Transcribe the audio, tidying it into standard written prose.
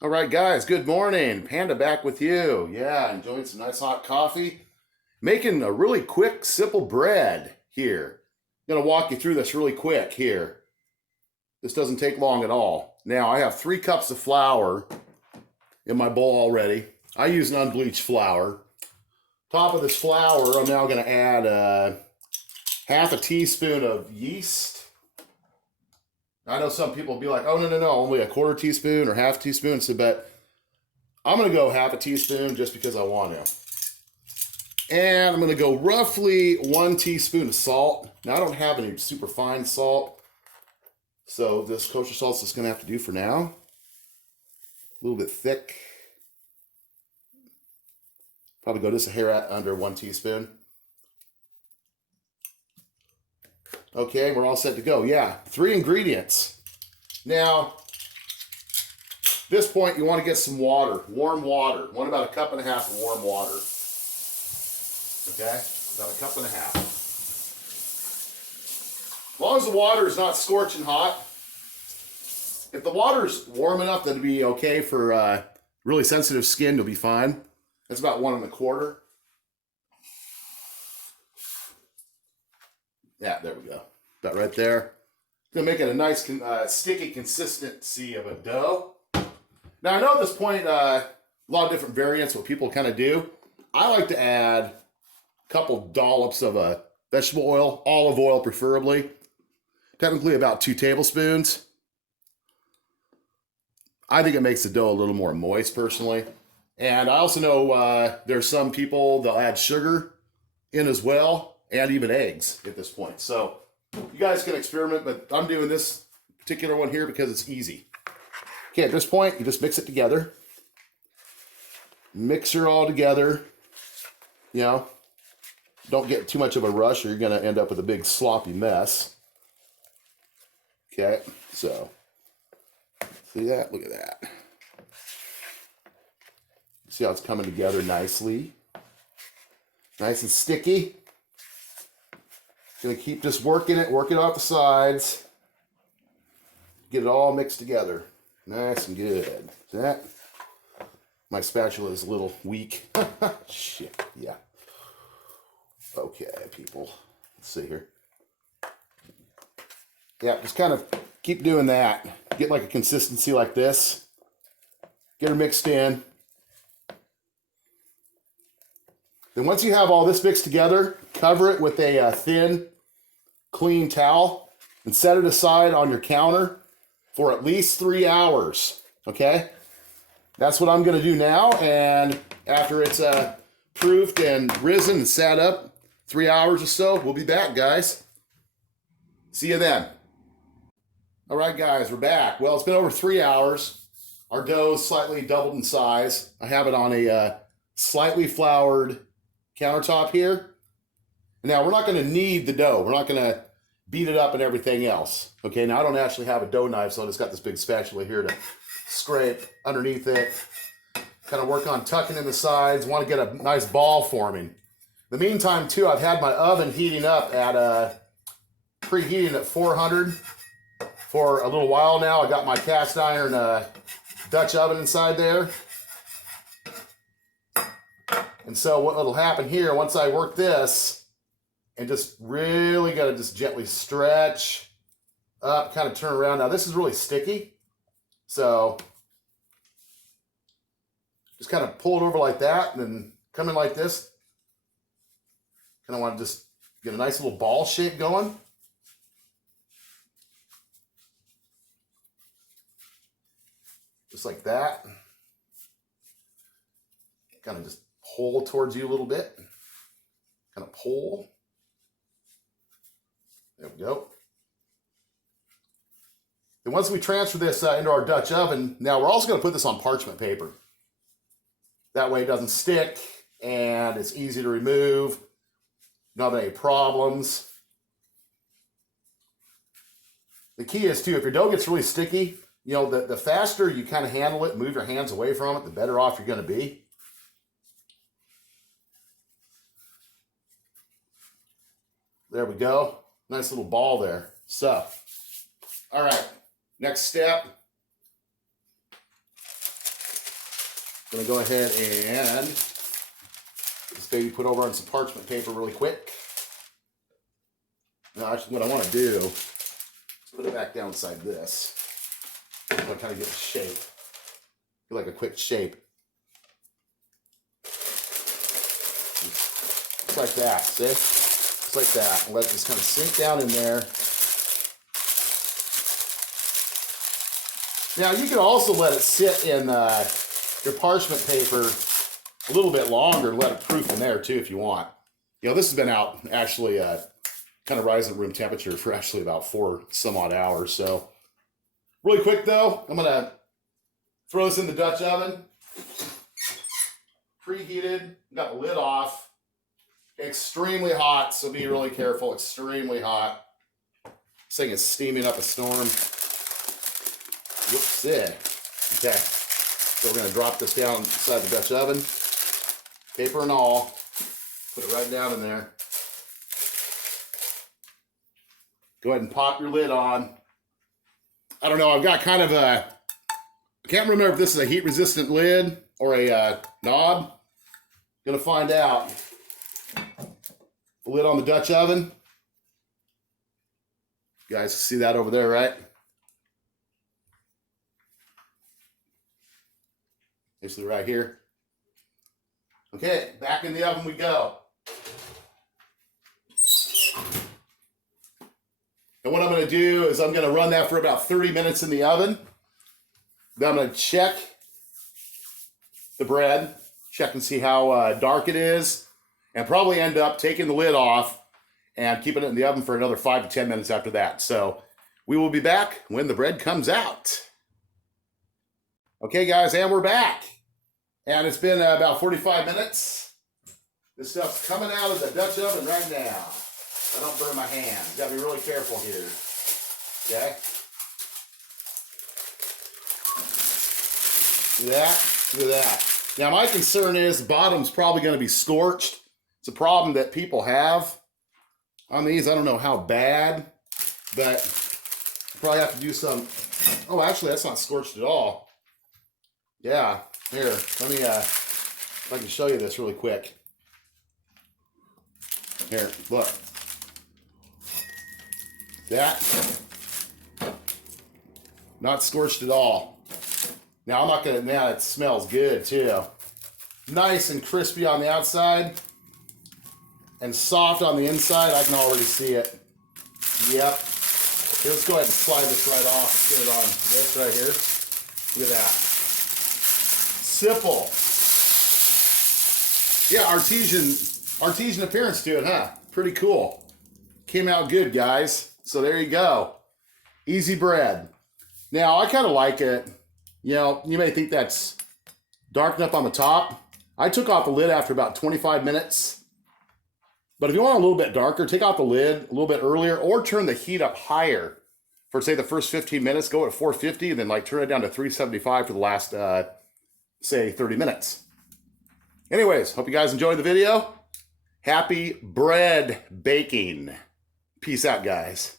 All right, guys, good morning. Panda back with you. Yeah, enjoying some nice hot coffee. Making a really quick, simple bread here. I'm going to walk you through this really quick here. This doesn't take long at all. Now, I have 3 cups of flour in my bowl already. I use an unbleached flour. Top of this flour, I'm now going to add half a teaspoon of yeast. I know some people will be like, oh, no, only a quarter teaspoon or half teaspoon. So, but I'm going to go half a teaspoon just because I want to. And I'm going to go roughly 1 teaspoon of salt. Now, I don't have any super fine salt. So this kosher salt is just going to have to do for now. A little bit thick. Probably go just a hair under 1 teaspoon. Okay, we're all set to go. Yeah, 3 ingredients. Now, at this point, you want to get some water, warm water. You want about 1.5 cups of warm water. Okay, about 1.5 cups. As long as the water is not scorching hot. If the water's warm enough, that'd be okay for really sensitive skin. You'll be fine. That's about 1.25. Yeah, there we go. About right there. Gonna make it a nice, sticky consistency of a dough. Now, I know at this point, a lot of different variants, what people kind of do. I like to add a couple dollops of vegetable oil, olive oil preferably. Technically about 2 tablespoons. I think it makes the dough a little more moist personally. And I also know there's some people, they'll add sugar in as well, and even eggs at this point. So you guys can experiment, but I'm doing this particular one here because it's easy. Okay, at this point, you just mix it together. Mix her all together. You know, don't get too much of a rush or you're going to end up with a big sloppy mess. Okay, so see that? Look at that. See how it's coming together nicely. Nice and sticky. Gonna keep just working it off the sides. Get it all mixed together. Nice and good. See that? My spatula is a little weak. Shit, yeah. Okay, people. Let's see here. Yeah, just kind of keep doing that. Get like a consistency like this. Get her mixed in. Then once you have all this mixed together, cover it with a thin, clean towel and set it aside on your counter for at least 3 hours, okay? That's what I'm gonna do now, and after it's proofed and risen and sat up 3 hours or so, we'll be back, guys. See you then. All right, guys, we're back. Well, it's been over 3 hours. Our dough is slightly doubled in size. I have it on a slightly floured countertop here. Now, we're not going to knead the dough. We're not going to beat it up and everything else. Okay, now I don't actually have a dough knife, so I just got this big spatula here to scrape underneath it. Kind of work on tucking in the sides. Want to get a nice ball forming. In the meantime, too, I've had my oven heating up at preheating at 400 for a little while now. I got my cast iron Dutch oven inside there. And so what will happen here, once I work this, and just really got to just gently stretch up, kind of turn around. Now this is really sticky, so just kind of pull it over like that, and then come in like this. Kind of want to just get a nice little ball shape going. Just like that. Kind of just pull towards you a little bit. Kind of pull. There we go. And once we transfer this into our Dutch oven, now we're also going to put this on parchment paper. That way it doesn't stick and it's easy to remove. You don't have any problems. The key is too, if your dough gets really sticky, you know, the faster you kind of handle it, move your hands away from it, the better off you're going to be. There we go. Nice little ball there. So, all right. Next step. I'm gonna go ahead and get this baby put over on some parchment paper really quick. Now, actually, what I want to do is put it back down inside this. I want to kind of get a shape, get like a quick shape. Just like that, see? Just like that. And let it just kind of sink down in there. Now, you can also let it sit in your parchment paper a little bit longer to let it proof in there too if you want. You know, this has been out actually kind of rising room temperature for actually about 4 some odd hours. So really quick though, I'm gonna throw this in the Dutch oven. Preheated, got the lid off. Extremely hot, so be really careful. Extremely hot. This thing is steaming up a storm. Whoopsie. Okay, so we're gonna drop this down inside the Dutch oven. Paper and all. Put it right down in there. Go ahead and pop your lid on. I don't know, I've got kind of a, I can't remember if this is a heat resistant lid or a knob. Gonna find out. The lid on the Dutch oven. You guys see that over there, right? Basically right here. Okay, back in the oven we go. And what I'm going to do is I'm going to run that for about 30 minutes in the oven. Then I'm going to check the bread, check and see how dark it is, and probably end up taking the lid off and keeping it in the oven for another 5 to 10 minutes after that. So we will be back when the bread comes out. Okay, guys, and we're back. And it's been about 45 minutes. This stuff's coming out of the Dutch oven right now. I don't burn my hands. Gotta be really careful here. Okay? Do that, do that. Now my concern is the bottom's probably gonna be scorched. It's a problem that people have on these. I don't know how bad, but probably have to do some, oh, actually that's not scorched at all. Yeah, here, let me, if I can show you this really quick. Here, look. That, not scorched at all. Now I'm not gonna, now it smells good too. Nice and crispy on the outside and soft on the inside. I can already see it. Yep. Here, let's go ahead and slide this right off. Let's get it on this right here. Look at that. Simple. Yeah, artesian appearance to it, huh? Pretty cool. Came out good, guys. So there you go. Easy bread. Now, I kind of like it. You know, you may think that's dark enough on the top. I took off the lid after about 25 minutes. But if you want a little bit darker, take out the lid a little bit earlier or turn the heat up higher. For, say, the first 15 minutes, go at 450 and then, like, turn it down to 375 for the last, say, 30 minutes. Anyways, hope you guys enjoyed the video. Happy bread baking. Peace out, guys.